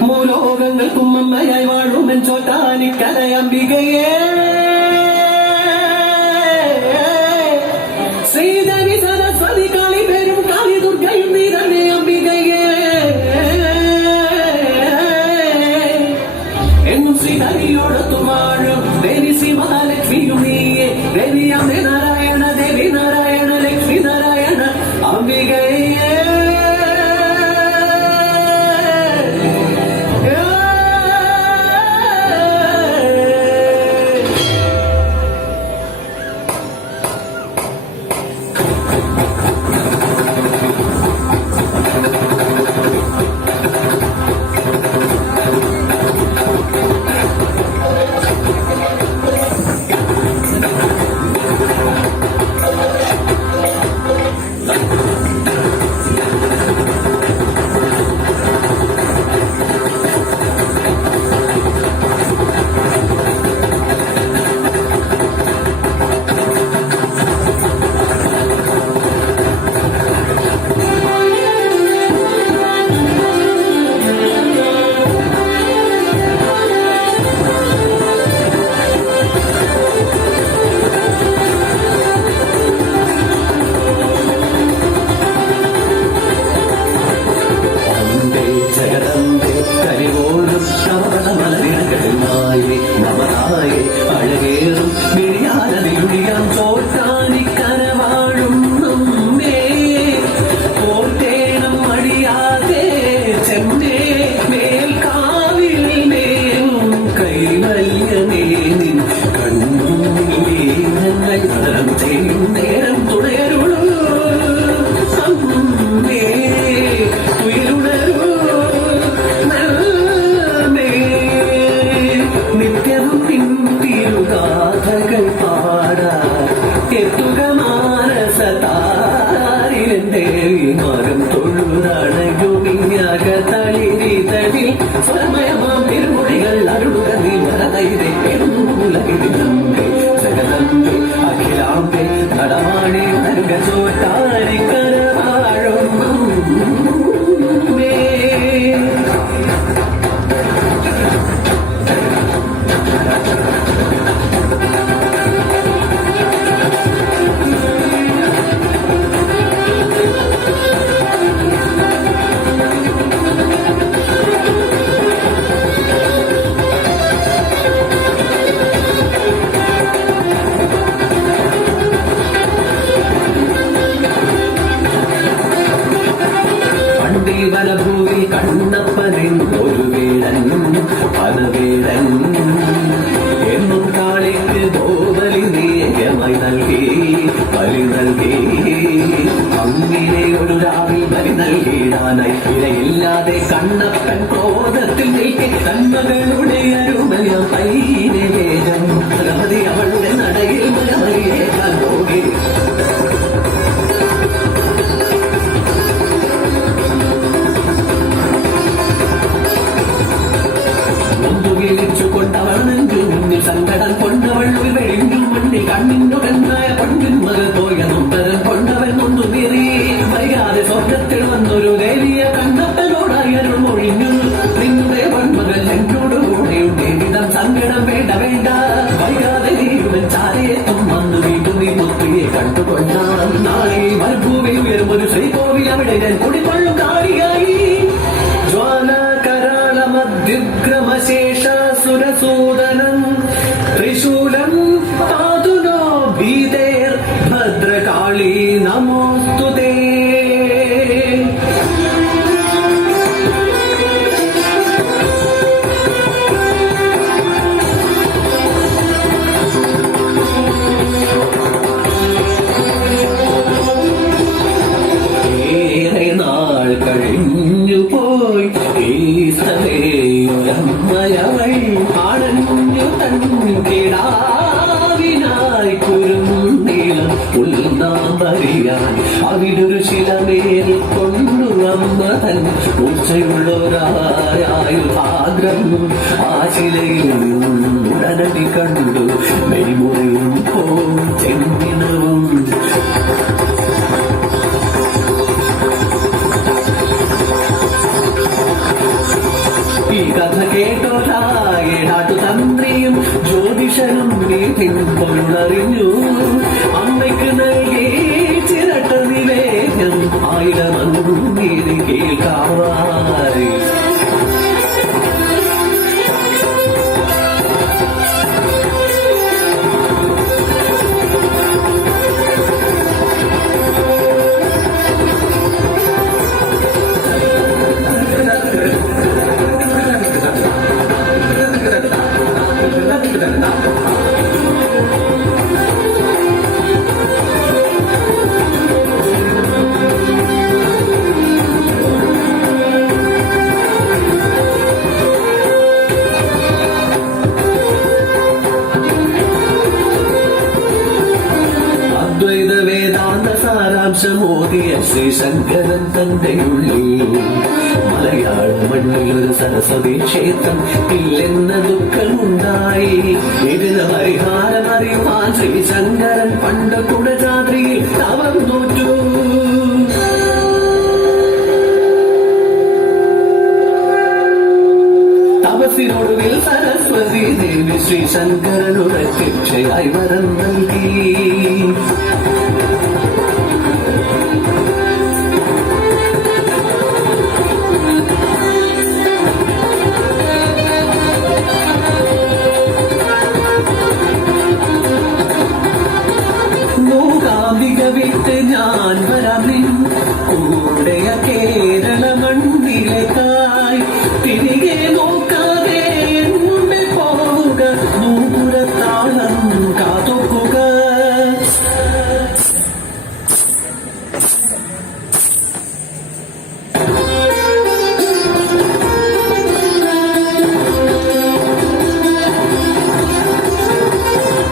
മൂലോകങ്ങൾക്കും അമ്മയായി വാഴുമെൻ ചോറ്റാനിക്കരയംബികയേ ശ്രീദേവി സരസ്വതി കാളി പേരും കാളി ദുർഗയും നീ തന്നെ അംബികയേ എന്നും ശ്രീഹരിയോടൊത്തു വാഴും ദേവി ശ്രീ മഹാലക്ഷ്മിയും നീയേ ദേവി അമ്മ നാരായണ ദേവി നാരായണ ലക്ഷ്മി നാരായണ അംബികയേ അഖിലാമ്പേ നടമാണി നൽക ചോട്ടാരിക്കരവാഴും വനഭൂമി കണ്ണപ്പനിൻ ഒരു വീരൻ പനവീരൻ എന്നും കാളിക്ക് ഗോബലി നീയമായി നൽകി ബലി നൽകി അങ്ങനെ ഒരു രാവിൽ ബലി നൽകിയിടാനായി ഇരയില്ലാതെ കണ്ണപ്പൻ ക്രോധത്തിൽ നീക്കി തന്മകളുടെ അരുമയ പൈനെ വേദം ഭഗവതി അവളുടെ നടയിൽ മലമറിയേക്കാൻ പോകി സങ്കടം കൊണ്ടവൾ വെളിഞ്ഞു മണ്ണി കണ്ണിനുടനായ പണ്ടിൻ മകൾ പോയ നൊമ്പരം കൊണ്ടവൻ നൊന്നു നീറി വൈകാതെ സ്വർഗത്തിൽ വന്നൊരു ദേവിയെ കണ്ണപ്പനോടായി അരുൾ മൊഴിഞ്ഞു നിങ്ങളുടെ വൺമകൾ എന്നോട് കൂടെയുണ്ട് വിധം സങ്കടം വേണ്ട വേണ്ട വൈകാതെ നീരുവൻ ചാരയെത്തും വന്നു വീണ്ടും നീ പുത്രിയെ കണ്ടുകൊണ്ടാൽ നാളെ മരുഭൂമി ഉയരുമൊരു ശ്രീകോവിൽ അവിടെ ഞാൻ കുടിക്കൊള്ളും കാരിയായി ജ്വാലകരാളമദ്യുഗ്രമശേഷാസുരസൂദനം ത്രിശൂലം പാതുനോ ഭീതേർ ഭദ്രകാളി നമോസ്തുതേ ഏറെ നാൾ കഴിഞ്ഞു പോയി ഈ സ്ഥലമയവൾ ആണഞ്ഞു തൻകിടാവിനായി കുരുന്നീളം ഉൾനാമ്പറിയാൻ അവിടൊരു ശിലമേൽ കൊണ്ടു അമ്മ തൻ ഉച്ചയുള്ളൊരായുധാഗ്രഹം ആ ശിലയിൽ ഉടനടി കണ്ടു മെയ്മുറിയും പോ ചെന്നിനവും പ്രകാശമോദിയ ശ്രീശങ്കരൻ തന്റെ ഉള്ളിൽ മലയാള മണ്ണിലൊരു സരസ്വതി ക്ഷേത്രം ഇല്ലെന്ന ദുഃഖമുണ്ടായി. ഇതിന് പരിഹാരമറിയുവാൻ ശ്രീശങ്കരൻ പണ്ട് കുടജാദ്രിയിൽ തവം നോറ്റു. തപസ്സിനൊടുവിൽ സരസ്വതി ദേവി ശ്രീശങ്കരനുടെ ശിക്ഷയായി വരം നൽകി. മൂകാംബിക വിട്ട് ഞാൻ വരാം നിൻ കൂടെയ കേരള മണ്ണിലേക്കായി. തിരികെ നോക്കാതെ മുമ്പിൽ പോവുക, നൂപുരത്താളം കാതൊക്കുക.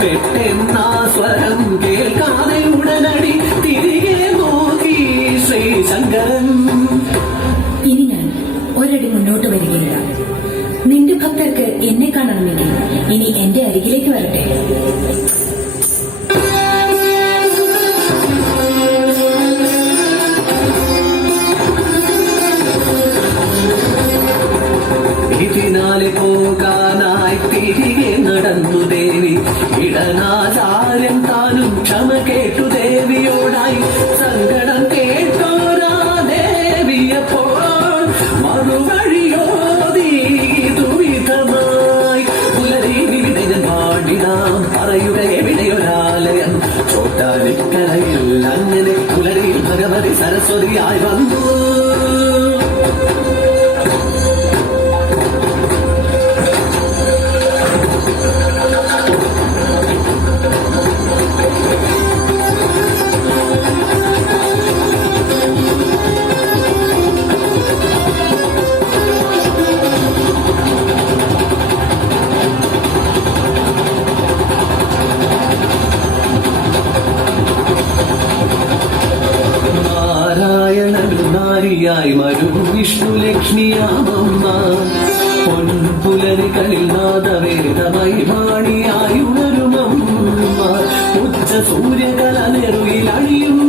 പെട്ടെന്നാ സ്വരം കേൾക്കാതെ ഉടനടി തിരികെ നോക്കി ശ്രീശങ്കരൻ. ഇനി ഞാൻ ഒരടി മുന്നോട്ട് വരികയില്ല. നിന്റെ ഭക്തർക്ക് എന്നെ കാണണമെങ്കിൽ ഇനി എന്റെ അരികിലേക്ക് വരട്ടെ. ഇതിനാലെ പോകാനായി തിരികെ നടന്നു ദേവി. ഇടനാചാര്യൻ താനും ക്ഷമ കേട്ടു ദേവിയോടായി. സങ്കടം കേട്ടോരാ ദേവിയപ്പോൾ മറുവഴിയോതി ദുരിതമായി. പുലരി വിവിധൻ പാടിനാം പറയുക എവിടെയൊരാലയം. ചോട്ടാനിക്കരയിൽ അങ്ങനെ പുലരിയിൽ ഭഗവതി സരസ്വതിയായി വന്നു. നാരിയായി വരും വിഷ്ണു ലക്ഷ്മിയാമമ്മ. പൊൻപുലരികളിൽ നാദവേദമായി വാണിയായി ഉണരുമമ്മ. ഉച്ച സൂര്യകല നെറുയിൽ അണിയും